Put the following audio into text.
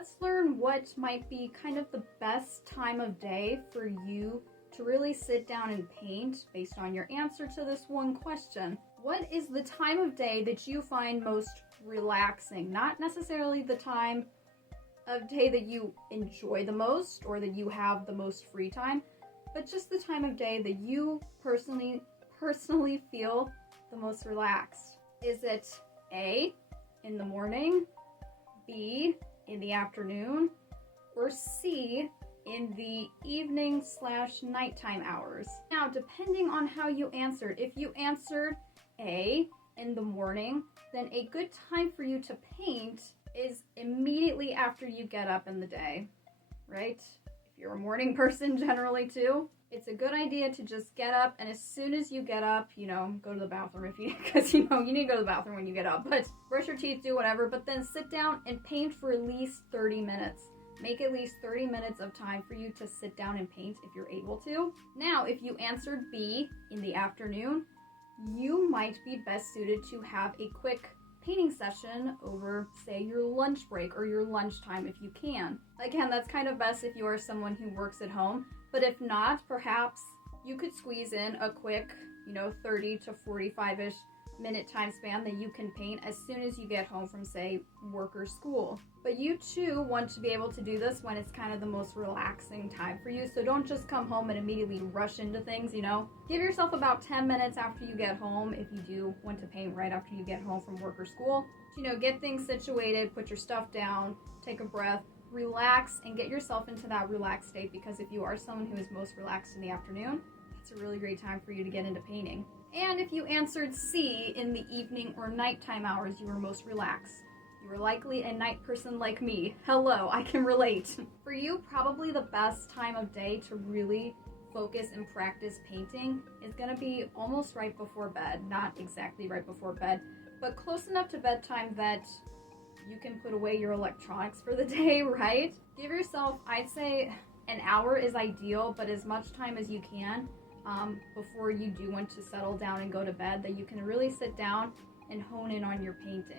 let's learn what might be kind of the best time of day for you to really sit down and paint based on your answer to this one question. What is the time of day that you find most relaxing? Not necessarily the time of day that you enjoy the most or that you have the most free time, but just the time of day that you personally feel the most relaxed. Is it A, in the morning, B, in the afternoon, or C, in the evening/nighttime hours? Now, depending on how you answered, if you answered A, in the morning, then a good time for you to paint is immediately after you get up in the day, right? If you're a morning person generally too, it's a good idea to just get up, and as soon as you get up, go to the bathroom because you need to go to the bathroom when you get up, but brush your teeth, do whatever, but then sit down and paint for at least 30 minutes. Make at least 30 minutes of time for you to sit down and paint if you're able to. Now, if you answered B, in the afternoon, you might be best suited to have a quick painting session over, say, your lunch break or your lunchtime if you can. Again, that's kind of best if you are someone who works at home, but if not, perhaps you could squeeze in a quick, 30 to 45-ish minute time span that you can paint as soon as you get home from, say, work or school. But you too want to be able to do this when it's kind of the most relaxing time for you, so don't just come home and immediately rush into things, Give yourself about 10 minutes after you get home if you do want to paint right after you get home from work or school. Get things situated, put your stuff down, take a breath, relax, and get yourself into that relaxed state, because if you are someone who is most relaxed in the afternoon, that's a really great time for you to get into painting. And if you answered C, in the evening or nighttime hours, you were most relaxed. You were likely a night person like me. Hello, I can relate. For you, probably the best time of day to really focus and practice painting is going to be almost right before bed. Not exactly right before bed, but close enough to bedtime that you can put away your electronics for the day, right? Give yourself, I'd say, an hour is ideal, but as much time as you can before you do want to settle down and go to bed, that you can really sit down and hone in on your painting.